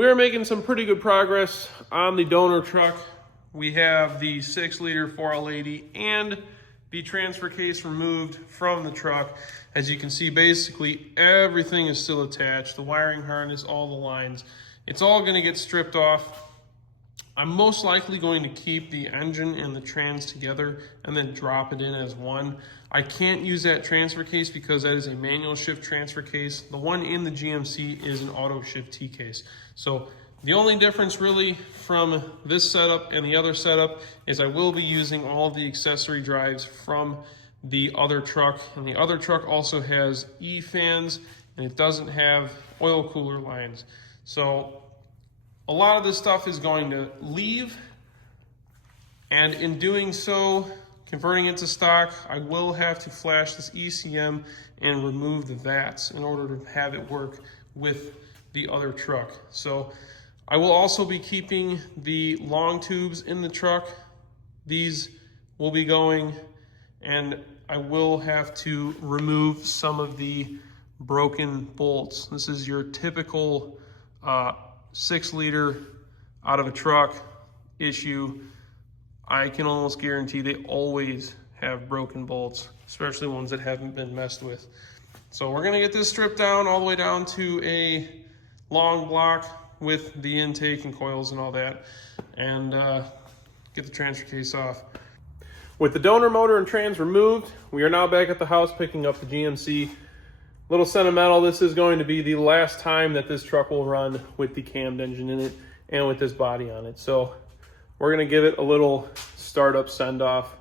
We are making some pretty good progress on the donor truck. We have the 6-liter 4L80 and the transfer case removed from the truck. As you can see, basically everything is still attached. The wiring harness, all the lines. It's all going to get stripped off. I'm most likely going to keep the engine and the trans together and then drop it in as one. I can't use that transfer case because that is a manual shift transfer case. The one in the GMC is an auto shift T case. So the only difference really from this setup and the other setup is I will be using all of the accessory drives from the other truck. And the other truck also has E-fans and it doesn't have oil cooler lines. So a lot of this stuff is going to leave, and in doing so, converting it to stock, I will have to flash this ECM and remove the VATs in order to have it work with the other truck. So I will also be keeping the long tubes in the truck. These will be going, and I will have to remove some of the broken bolts. This is your typical 6-liter out of a truck issue. I can almost guarantee they always have broken bolts, especially ones that haven't been messed with. So we're gonna get this stripped down all the way down to a long block with the intake and coils and all that, and get the transfer case off. With the donor motor and trans removed, we are now back at the house picking up the GMC. Little sentimental, this is going to be the last time that this truck will run with the cammed engine in it and with this body on it. So we're gonna give it a little startup send off,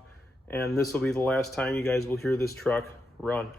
and this will be the last time you guys will hear this truck run.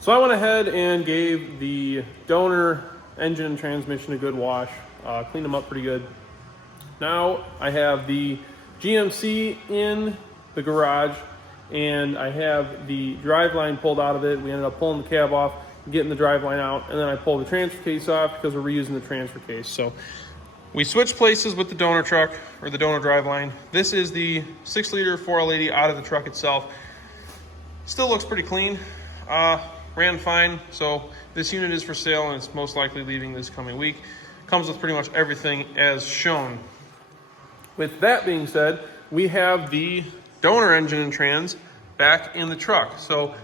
So I went ahead and gave the donor engine and transmission a good wash, cleaned them up pretty good. Now I have the GMC in the garage, and I have the driveline pulled out of it. We ended up pulling the cab off, getting the driveline out, and then I pulled the transfer case off because we're reusing the transfer case. So we switched places with the donor truck, or the donor driveline. This is the 6-liter 4L80 out of the truck itself. Still looks pretty clean. Ran fine, so this unit is for sale and it's most likely leaving this coming week. Comes with pretty much everything as shown. With that being said, we have the donor engine and trans back in the truck. So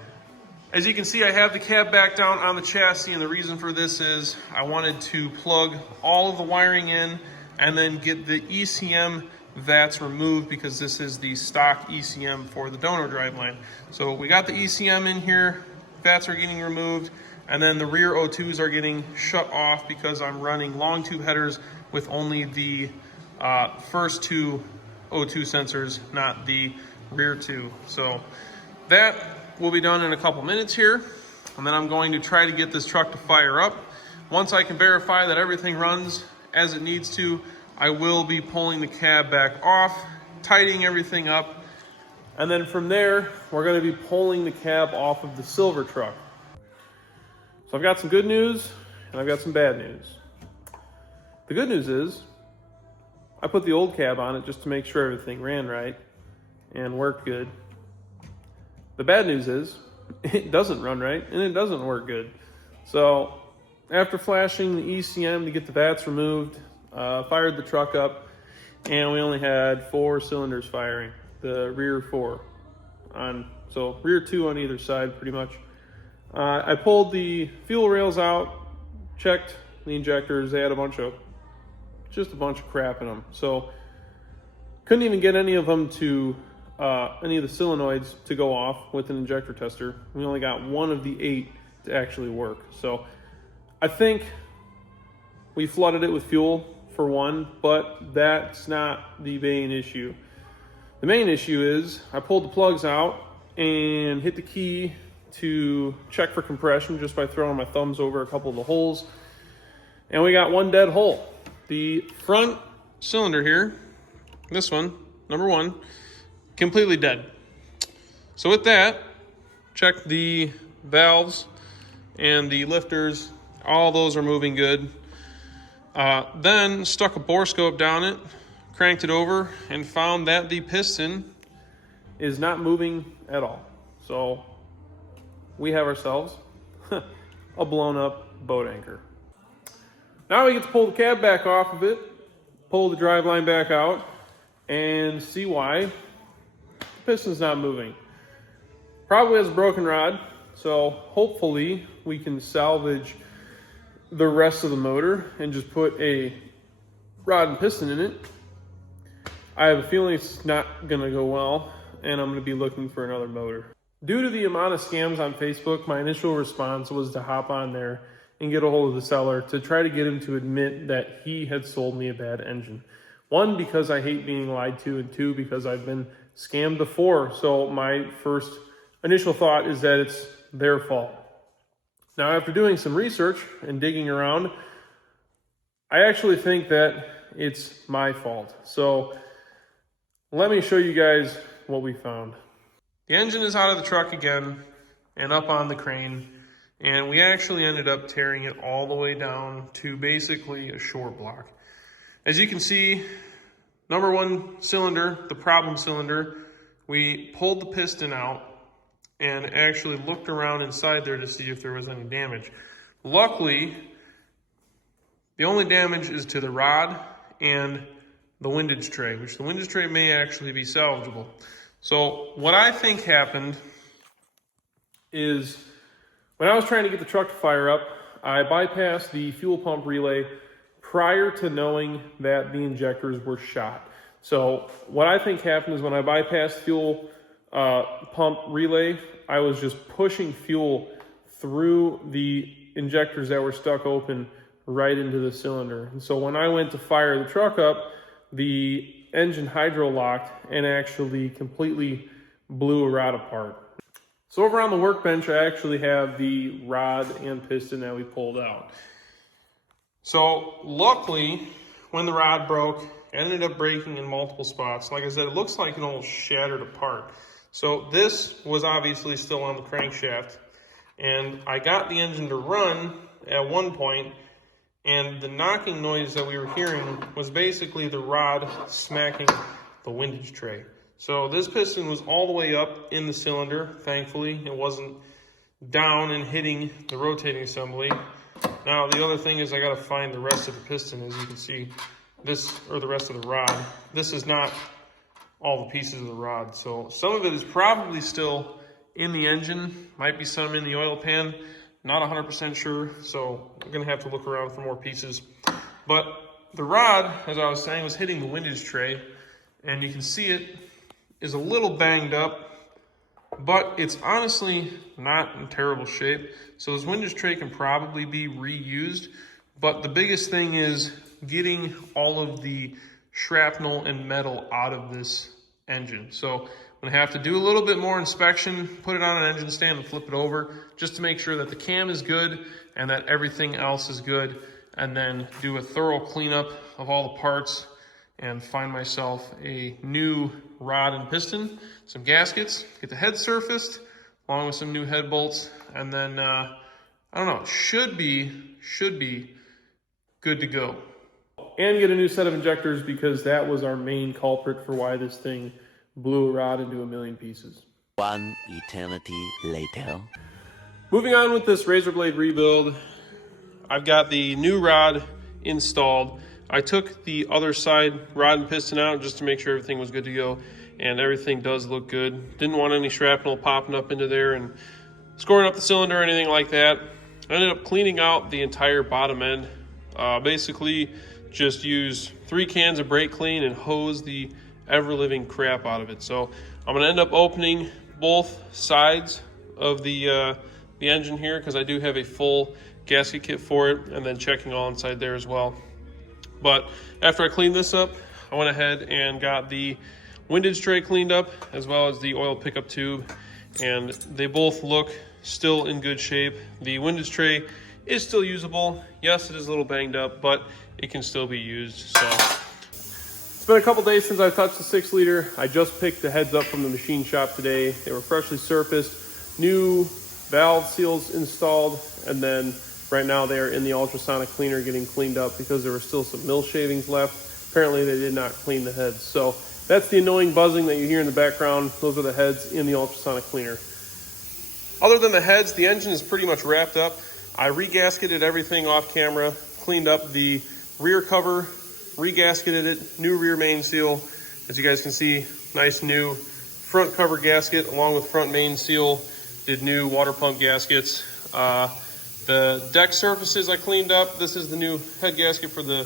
as you can see, I have the cab back down on the chassis, and the reason for this is I wanted to plug all of the wiring in and then get the ECM VATs removed because this is the stock ECM for the donor driveline. So we got the ECM in here. VATs are getting removed, and then the rear O2s are getting shut off because I'm running long tube headers with only the first two O2 sensors, not the rear two. So that will be done in a couple minutes here, and then I'm going to try to get this truck to fire up. Once I can verify that everything runs as it needs to, I will be pulling the cab back off, tidying everything up, and then from there, we're gonna be pulling the cab off of the silver truck. So I've got some good news and I've got some bad news. The good news is I put the old cab on it just to make sure everything ran right and worked good. The bad news is it doesn't run right and it doesn't work good. So after flashing the ECM to get the VATs removed, fired the truck up, and we only had 4 cylinders firing. The rear 4 on So rear two on either side, pretty much. I pulled the fuel rails out, checked the injectors. They had just a bunch of crap in them. So couldn't even get any of them to, any of the solenoids to go off with an injector tester. We only got one of the 8 to actually work. So I think we flooded it with fuel for one, but that's not the main issue. The main issue is I pulled the plugs out and hit the key to check for compression just by throwing my thumbs over a couple of the holes. And we got one dead hole. The front cylinder here, this one, number 1, completely dead. So with that, check the valves and the lifters. All those are moving good. Then stuck a bore scope down it, cranked it over, and found that the piston is not moving at all. So we have ourselves a blown up boat anchor. Now we get to pull the cab back off of it, pull the driveline back out, and see why the piston's not moving. Probably has a broken rod, so hopefully we can salvage the rest of the motor and just put a rod and piston in it. I have a feeling it's not gonna go well, and I'm gonna be looking for another motor. Due to the amount of scams on Facebook, my initial response was to hop on there and get a hold of the seller to try to get him to admit that he had sold me a bad engine. 1, because I hate being lied to, and 2, because I've been scammed before. So my first initial thought is that it's their fault. Now, after doing some research and digging around, I actually think that it's my fault. So let me show you guys what we found. The engine is out of the truck again and up on the crane, and we actually ended up tearing it all the way down to basically a short block. As you can see, number 1 cylinder, the problem cylinder, we pulled the piston out and actually looked around inside there to see if there was any damage. Luckily, the only damage is to the rod and the windage tray, which the windage tray may actually be salvageable. So what I think happened is when I was trying to get the truck to fire up, I bypassed the fuel pump relay prior to knowing that the injectors were shot. So what I think happened is when I bypassed fuel pump relay, I was just pushing fuel through the injectors that were stuck open right into the cylinder. And so when I went to fire the truck up, the engine hydro locked and actually completely blew a rod apart. So over on the workbench, I actually have the rod and piston that we pulled out. So luckily, when the rod broke, it ended up breaking in multiple spots. Like I said, it looks like it almost shattered apart. So this was obviously still on the crankshaft, and I got the engine to run at one point, and the knocking noise that we were hearing was basically the rod smacking the windage tray. So this piston was all the way up in the cylinder. Thankfully, it wasn't down and hitting the rotating assembly. Now, the other thing is I got to find the rest of the piston. As you can see, this, or the rest of the rod, this is not all the pieces of the rod. So some of it is probably still in the engine, might be some in the oil pan, not 100% sure, so I'm gonna have to look around for more pieces. But the rod, as I was saying, was hitting the windage tray, and you can see it is a little banged up, but it's honestly not in terrible shape. So this windage tray can probably be reused, but the biggest thing is getting all of the shrapnel and metal out of this engine. So I'm gonna have to do a little bit more inspection, put it on an engine stand and flip it over just to make sure that the cam is good and that everything else is good, and then do a thorough cleanup of all the parts and find myself a new rod and piston, some gaskets, get the head surfaced along with some new head bolts, and then I don't know, it should be good to go. And get a new set of injectors, because that was our main culprit for why this thing blew a rod into a million pieces. One eternity later. Moving on with this razor blade rebuild, I've got the new rod installed. I took the other side rod and piston out just to make sure everything was good to go. and everything does look good. Didn't want any shrapnel popping up into there and scoring up the cylinder or anything like that. I ended up cleaning out the entire bottom end. Basically just used 3 cans of brake clean and hose the ever-living crap out of it. So I'm gonna end up opening both sides of the engine here, because I do have a full gasket kit for it, and then checking all inside there as well. But after I cleaned this up, I went ahead and got the windage tray cleaned up, as well as the oil pickup tube, and they both look still in good shape. The windage tray is still usable. Yes, it is a little banged up, but it can still be used. So it's been a couple days since I touched the 6 liter. I just picked the heads up from the machine shop today. They were freshly surfaced, new valve seals installed, and then right now they are in the ultrasonic cleaner getting cleaned up because there were still some mill shavings left. Apparently they did not clean the heads. So that's the annoying buzzing that you hear in the background. Those are the heads in the ultrasonic cleaner. Other than the heads, the engine is pretty much wrapped up. I re-gasketed everything off camera, cleaned up the rear cover, re-gasketed it, new rear main seal. As you guys can see, nice new front cover gasket along with front main seal. Did new water pump gaskets. The deck surfaces I cleaned up. This is the new head gasket for the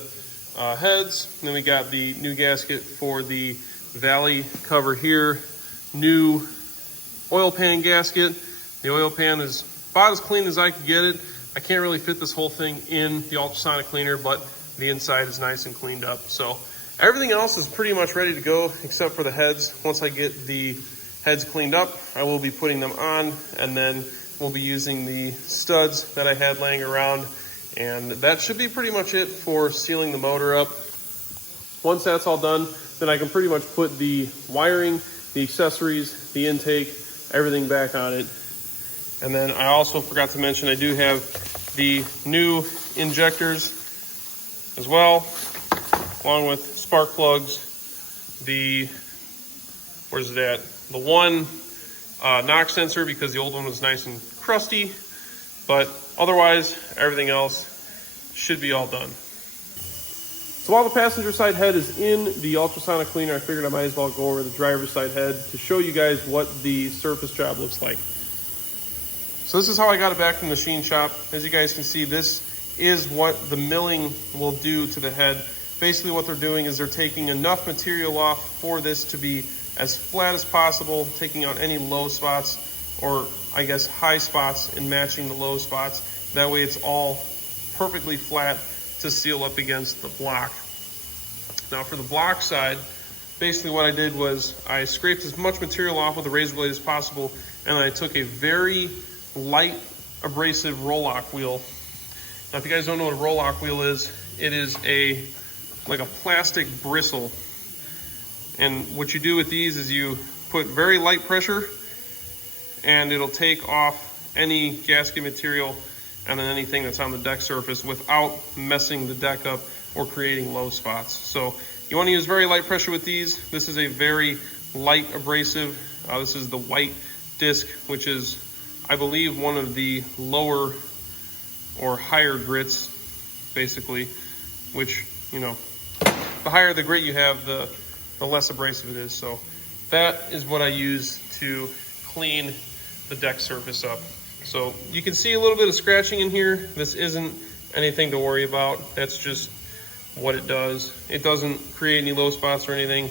heads. And then we got the new gasket for the valley cover here. New oil pan gasket. The oil pan is about as clean as I could get it. I can't really fit this whole thing in the ultrasonic cleaner, but the inside is nice and cleaned up. So everything else is pretty much ready to go except for the heads. Once I get the heads cleaned up, I will be putting them on, and then we'll be using the studs that I had laying around, and that should be pretty much it for sealing the motor up. Once that's all done, then I can pretty much put the wiring, the accessories, the intake, everything back on it. And then I also forgot to mention I do have the new injectors as well, along with spark plugs, where's it at? The one knock sensor, because the old one was nice and crusty, but otherwise everything else should be all done. So while the passenger side head is in the ultrasonic cleaner, I figured I might as well go over the driver's side head to show you guys what the surface job looks like. So this is how I got it back from the machine shop. As you guys can see, this is what the milling will do to the head. Basically what they're doing is they're taking enough material off for this to be as flat as possible, taking out any low spots, or I guess high spots, and matching the low spots. That way it's all perfectly flat to seal up against the block. Now for the block side, basically what I did was I scraped as much material off with a razor blade as possible, and I took a very light abrasive roll-lock wheel. Now if you guys don't know what a roll-lock wheel is, it is like a plastic bristle. And what you do with these is you put very light pressure, and it'll take off any gasket material and then anything that's on the deck surface without messing the deck up or creating low spots. So you want to use very light pressure with these. This is a very light abrasive. This is the white disc, which is, I believe, one of the lower or higher grits, basically, which, you know, the higher the grit you have, the less abrasive it is. So that is what I use to clean the deck surface up. So you can see a little bit of scratching in here. This isn't anything to worry about. That's just what it does. It doesn't create any low spots or anything.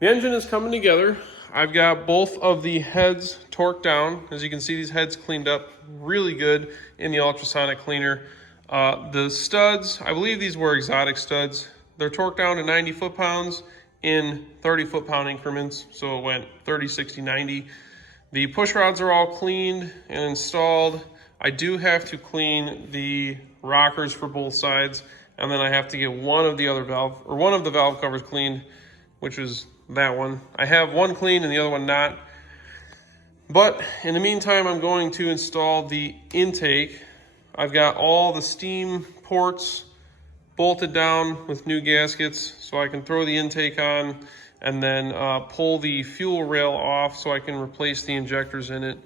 The engine is coming together. I've got both of the heads torqued down. As you can see, these heads cleaned up really good in the ultrasonic cleaner. The studs, I believe these were exotic studs. They're torqued down to 90 foot-pounds in 30 foot-pound increments. So it went 30, 60, 90. The push rods are all cleaned and installed. I do have to clean the rockers for both sides, and then I have to get one of the valve covers cleaned, which is that one. I have one clean and the other one not. But in the meantime, I'm going to install the intake. I've got all the steam ports bolted down with new gaskets, so I can throw the intake on and then pull the fuel rail off so I can replace the injectors in it.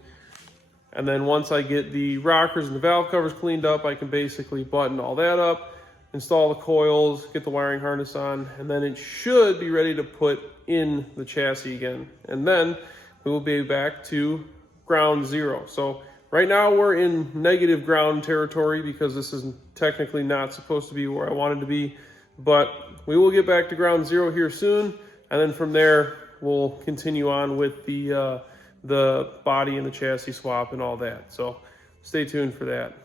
And then once I get the rockers and the valve covers cleaned up, I can basically button all that up, install the coils, get the wiring harness on, and then it should be ready to put in the chassis again. And then we will be back to ground zero. So right now we're in negative ground territory because this is technically not supposed to be where I wanted to be, but we will get back to ground zero here soon. And then from there, we'll continue on with the body and the chassis swap and all that. So stay tuned for that.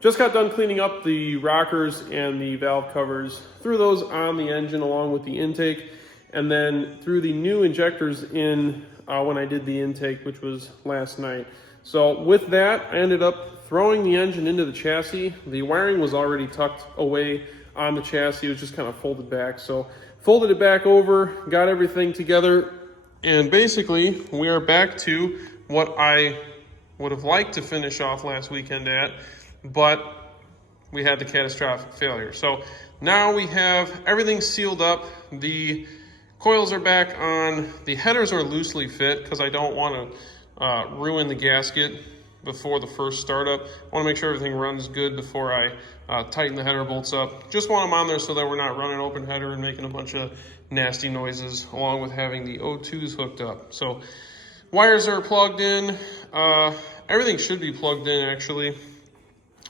Just got done cleaning up the rockers and the valve covers. Threw those on the engine along with the intake, and then threw the new injectors in when I did the intake, which was last night. So with that, I ended up throwing the engine into the chassis. The wiring was already tucked away on the chassis. It was just kind of folded back. So folded it back over, got everything together, and basically we are back to what I would have liked to finish off last weekend at, but we had the catastrophic failure. So now we have everything sealed up. The coils are back on. The headers are loosely fit because I don't want to ruin the gasket before the first startup. I want to make sure everything runs good before I tighten the header bolts up. Just want them on there so that we're not running open header and making a bunch of nasty noises, along with having the O2s hooked up. So wires are plugged in. Everything should be plugged in actually,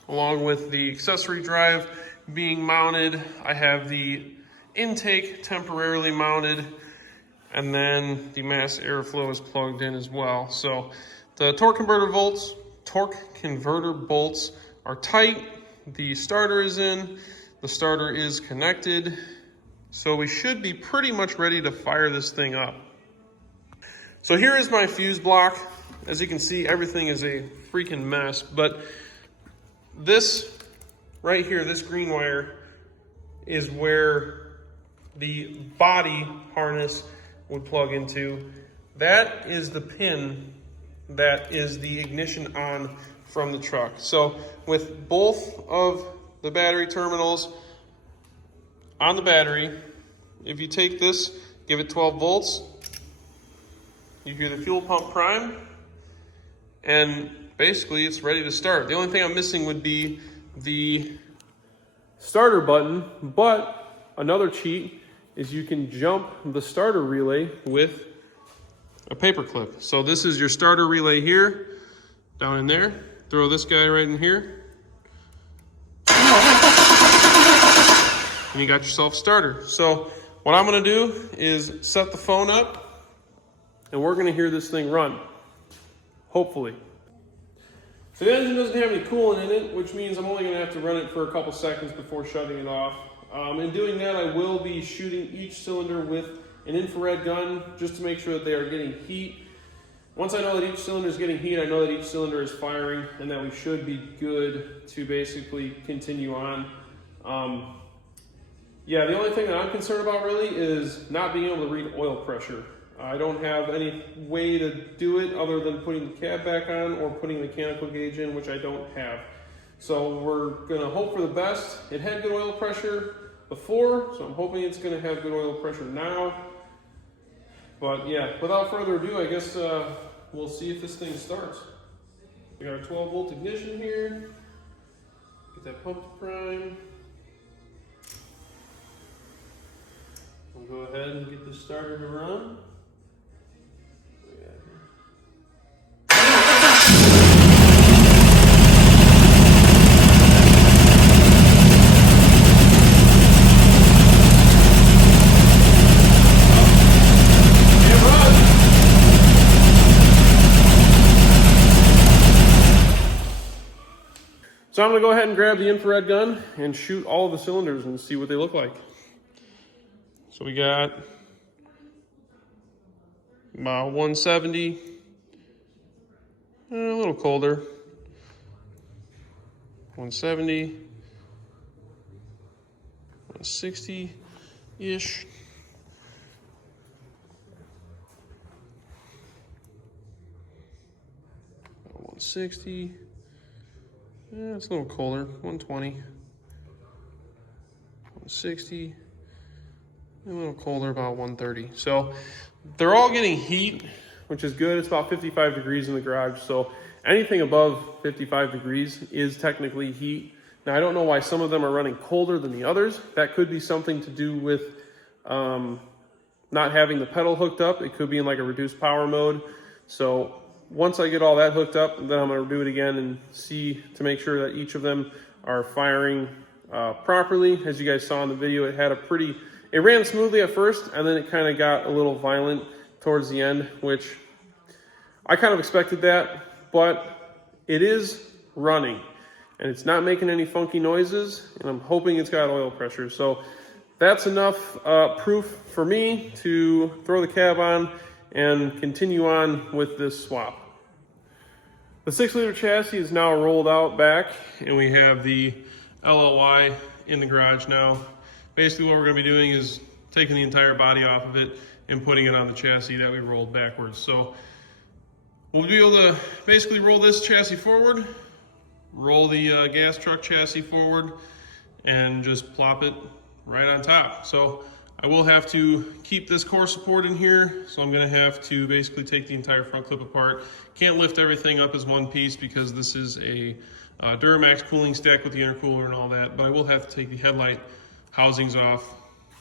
along with the accessory drive being mounted. I have the intake temporarily mounted, and then the mass airflow is plugged in as well. So the torque converter bolts are tight. The starter is in. The starter is connected. So we should be pretty much ready to fire this thing up. So here is my fuse block. As you can see, everything is a freaking mess, but this right here, this green wire, is where the body harness would plug into. That is the pin that is the ignition on from the truck. So with both of the battery terminals on the battery, if you take this, give it 12 volts, you hear the fuel pump prime, and basically it's ready to start. The only thing I'm missing would be the starter button, but another cheat is you can jump the starter relay with a paper clip. So this is your starter relay here, down in there. Throw this guy right in here. And you got yourself a starter. So what I'm gonna do is set the phone up, and we're gonna hear this thing run, hopefully. So the engine doesn't have any coolant in it, which means I'm only gonna have to run it for a couple seconds before shutting it off. In doing that, I will be shooting each cylinder with an infrared gun just to make sure that they are getting heat. Once I know that each cylinder is getting heat, I know that each cylinder is firing, and that we should be good to basically continue on. Yeah, the only thing that I'm concerned about really is not being able to read oil pressure. I don't have any way to do it other than putting the cab back on or putting the mechanical gauge in, which I don't have. So we're gonna hope for the best. It had good oil pressure before, so I'm hoping it's gonna have good oil pressure now. But yeah, without further ado, I guess we'll see if this thing starts. We got our 12 volt ignition here. Get that pump to prime. We'll go ahead and get the starter to run. So I'm gonna go ahead and grab the infrared gun and shoot all of the cylinders and see what they look like. So we got about 170, a little colder, 170, 160-ish. About 160. Yeah, it's a little colder, 120, 160, a little colder, about 130. So they're all getting heat, which is good. It's about 55 degrees in the garage. So anything above 55 degrees is technically heat. Now, I don't know why some of them are running colder than the others. That could be something to do with not having the pedal hooked up. It could be in like a reduced power mode. So once I get all that hooked up, then I'm gonna do it again and see to make sure that each of them are firing properly. As you guys saw in the video, it ran smoothly at first, and then it kind of got a little violent towards the end, which I kind of expected that, but it is running and it's not making any funky noises, and I'm hoping it's got oil pressure. So that's enough proof for me to throw the cab on and continue on with this swap. The 6-liter chassis is now rolled out back, and we have the LLY in the garage now. Basically what we're going to be doing is taking the entire body off of it and putting it on the chassis that we rolled backwards. So we'll be able to basically roll this chassis forward, roll the gas truck chassis forward, and just plop it right on top. So I will have to keep this core support in here, so I'm going to have to basically take the entire front clip apart. Can't lift everything up as one piece because this is a Duramax cooling stack with the intercooler and all that, but I will have to take the headlight housings off,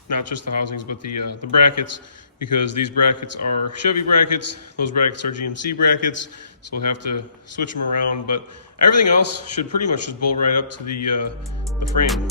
not just the housings, but the brackets, because these brackets are Chevy brackets, those brackets are GMC brackets, so we'll have to switch them around, but everything else should pretty much just bolt right up to the frame.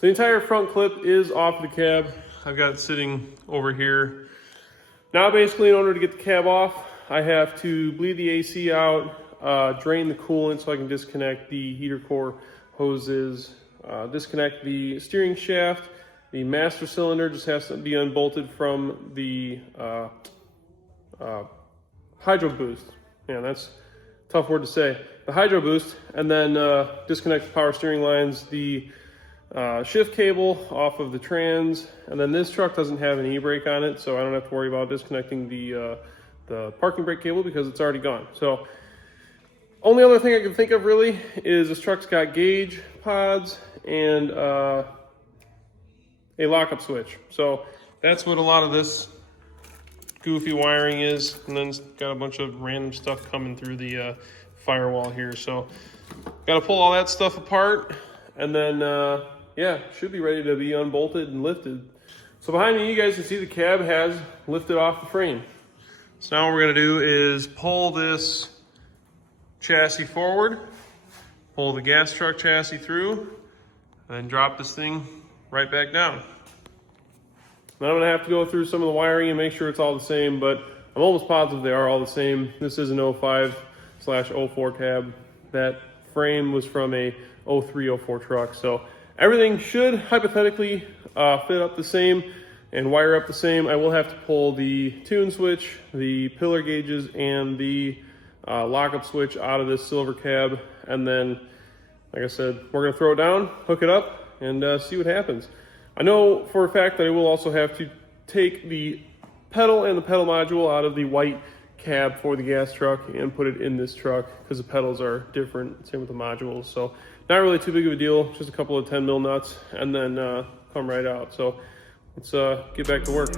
So the entire front clip is off the cab. I've got it sitting over here. Now basically in order to get the cab off, I have to bleed the AC out, drain the coolant so I can disconnect the heater core hoses, disconnect the steering shaft. The master cylinder just has to be unbolted from the hydro boost. Yeah, that's a tough word to say. The hydro boost, and then disconnect the power steering lines, the shift cable off of the trans, and then this truck doesn't have an e-brake on it, so I don't have to worry about disconnecting the parking brake cable because it's already gone. So only other thing I can think of really is this truck's got gauge pods and a lockup switch. So that's what a lot of this goofy wiring is, and then it's got a bunch of random stuff coming through the firewall here. So got to pull all that stuff apart, and then yeah, should be ready to be unbolted and lifted. So behind me, you guys can see the cab has lifted off the frame. So now what we're gonna do is pull this chassis forward, pull the gas truck chassis through, and then drop this thing right back down. Now I'm gonna have to go through some of the wiring and make sure it's all the same, but I'm almost positive they are all the same. This is an 05/04 cab. That frame was from a 03/04 truck. So everything should hypothetically fit up the same and wire up the same. I will have to pull the tune switch, the pillar gauges, and the lockup switch out of this silver cab. And then, like I said, we're gonna throw it down, hook it up, and see what happens. I know for a fact that I will also have to take the pedal and the pedal module out of the white cab for the gas truck and put it in this truck because the pedals are different, same with the modules. So not really too big of a deal, just a couple of 10 mil nuts, and then come right out. So let's get back to work.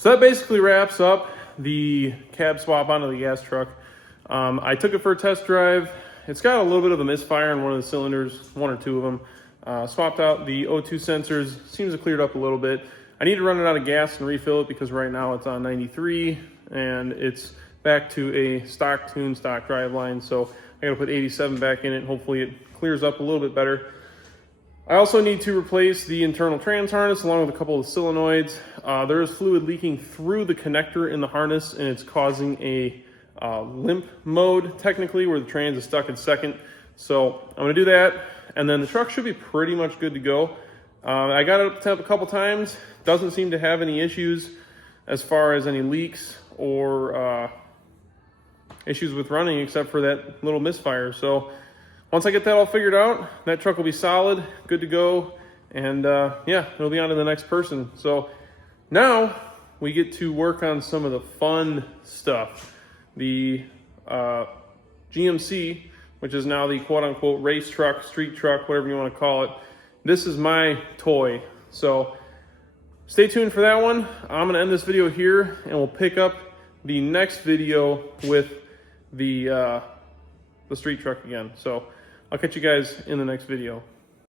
So that basically wraps up the cab swap onto the gas truck. I took it for a test drive. It's got a little bit of a misfire in one of the cylinders, one or two of them. Swapped out the O2 sensors, seems to cleared up a little bit. I need to run it out of gas and refill it because right now it's on 93 and it's back to a stock tune, stock drive line. So I gotta put 87 back in it. Hopefully it clears up a little bit better. I also need to replace the internal trans harness along with a couple of solenoids. There is fluid leaking through the connector in the harness and it's causing a limp mode technically where the trans is stuck in second. So I'm gonna do that and then the truck should be pretty much good to go. I got it up to temp a couple times. Doesn't seem to have any issues as far as any leaks or issues with running except for that little misfire. So once I get that all figured out, that truck will be solid, good to go, and yeah, it'll be on to the next person. So now we get to work on some of the fun stuff. The GMC, which is now the quote-unquote race truck, street truck, whatever you want to call it. This is my toy. So stay tuned for that one. I'm going to end this video here, and we'll pick up the next video with the street truck again. So I'll catch you guys in the next video.